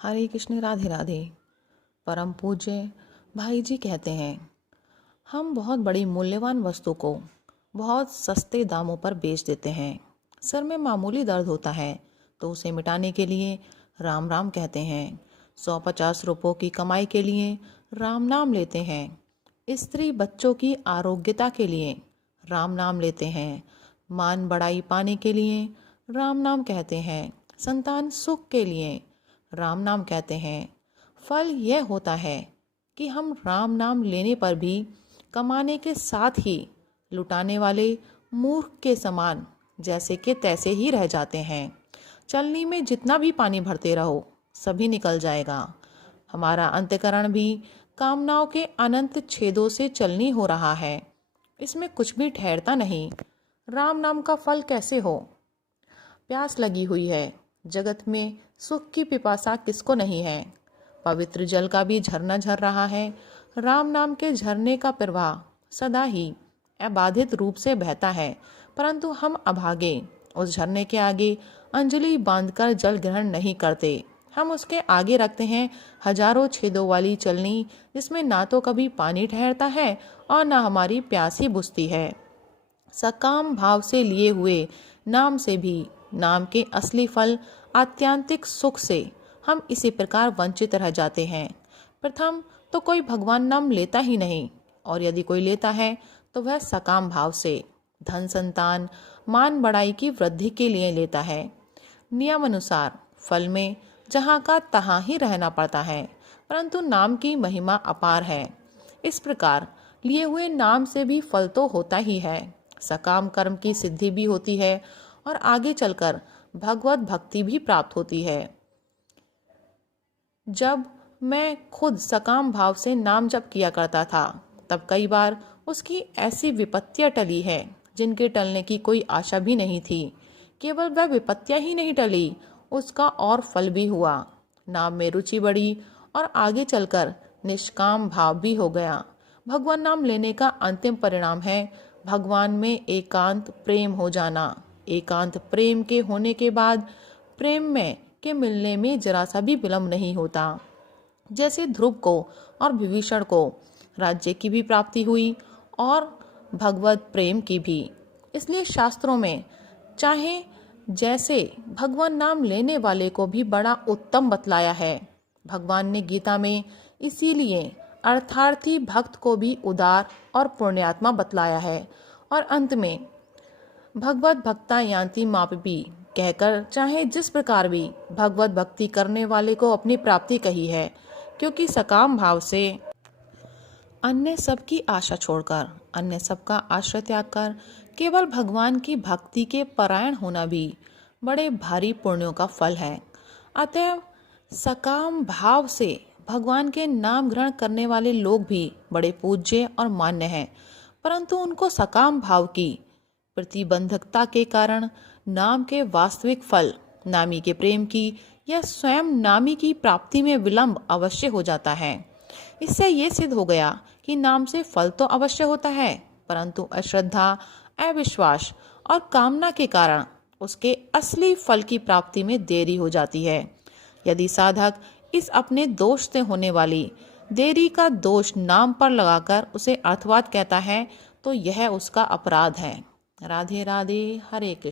हरे कृष्ण राधे राधे। परम पूज्य भाई जी कहते हैं, हम बहुत बड़ी मूल्यवान वस्तु को बहुत सस्ते दामों पर बेच देते हैं। सर में मामूली दर्द होता है तो उसे मिटाने के लिए राम राम कहते हैं। 150 रुपयों की कमाई के लिए राम नाम लेते हैं। स्त्री बच्चों की आरोग्यता के लिए राम नाम लेते हैं। मान बढ़ाई पाने के लिए राम नाम कहते हैं। संतान सुख के लिए राम नाम कहते हैं। फल यह होता है कि हम राम नाम लेने पर भी कमाने के साथ ही लुटाने वाले मूर्ख के समान जैसे के तैसे ही रह जाते हैं। चलनी में जितना भी पानी भरते रहो सभी निकल जाएगा। हमारा अंतःकरण भी कामनाओं के अनंत छेदों से चलनी हो रहा है। इसमें कुछ भी ठहरता नहीं। राम नाम का फल कैसे हो? प्यास लगी हुई है, जगत में सुख की पिपासा किसको नहीं है। पवित्र जल का भी झरना झर रहा है। राम नाम के झरने का प्रवाह सदा ही अबाधित रूप से बहता है, परंतु हम अभागे उस झरने के आगे अंजलि बांधकर जल ग्रहण नहीं करते। हम उसके आगे रखते हैं हजारों छेदों वाली चलनी, जिसमें ना तो कभी पानी ठहरता है और ना हमारी प्यास ही बुझती है। सकाम भाव से लिए हुए नाम से भी, नाम के असली फल आत्यांतिक सुख से हम इसी प्रकार वंचित रह जाते हैं। प्रथम तो कोई भगवान नाम लेता ही नहीं, और यदि कोई लेता है तो वह सकाम भाव से धन संतान मान बढ़ाई की वृद्धि के लिए लेता है। नियम अनुसार फल में जहाँ का तहाँ ही रहना पड़ता है, परंतु नाम की महिमा अपार है। इस प्रकार लिए हुए नाम से भी फल तो होता ही है, सकाम कर्म की सिद्धि भी होती है और आगे चलकर भगवत भक्ति भी प्राप्त होती है। जब मैं खुद सकाम भाव से नाम जप किया करता था, तब कई बार उसकी ऐसी विपत्तियां टली है जिनके टलने की कोई आशा भी नहीं थी। केवल वह विपत्तियां ही नहीं टली, उसका और फल भी हुआ। नाम में रुचि बढ़ी और आगे चलकर निष्काम भाव भी हो गया। भगवान नाम लेने का अंतिम परिणाम है भगवान में एकांत प्रेम हो जाना। एकांत प्रेम के होने के बाद प्रेम में के मिलने में जरा सा भी विलंब नहीं होता। जैसे ध्रुव को और विभीषण को राज्य की भी प्राप्ति हुई और भगवत प्रेम की भी। इसलिए शास्त्रों में चाहे जैसे भगवान नाम लेने वाले को भी बड़ा उत्तम बतलाया है। भगवान ने गीता में इसीलिए अर्थार्थी भक्त को भी उदार और पुण्यात्मा बतलाया है, और अंत में भगवत भक्ता यान्ति मापी कहकर चाहे जिस प्रकार भी भगवत भक्ति करने वाले को अपनी प्राप्ति कही है। क्योंकि सकाम भाव से अन्य सब की आशा छोड़कर, अन्य सब का आश्रय त्याग कर केवल भगवान की भक्ति के परायण होना भी बड़े भारी पुण्यों का फल है। अतएव सकाम भाव से भगवान के नाम ग्रहण करने वाले लोग भी बड़े पूज्य और मान्य हैं, परंतु उनको सकाम भाव की प्रतिबंधकता के कारण नाम के वास्तविक फल, नामी के प्रेम की या स्वयं नामी की प्राप्ति में विलंब अवश्य हो जाता है। इससे ये सिद्ध हो गया कि नाम से फल तो अवश्य होता है, परंतु अश्रद्धा, अविश्वास और कामना के कारण उसके असली फल की प्राप्ति में देरी हो जाती है। यदि साधक इस अपने दोष से होने वाली देरी का दोष नाम पर लगाकर उसे अर्थवाद कहता है तो यह उसका अपराध है। राधे राधे। हरे कृष्ण।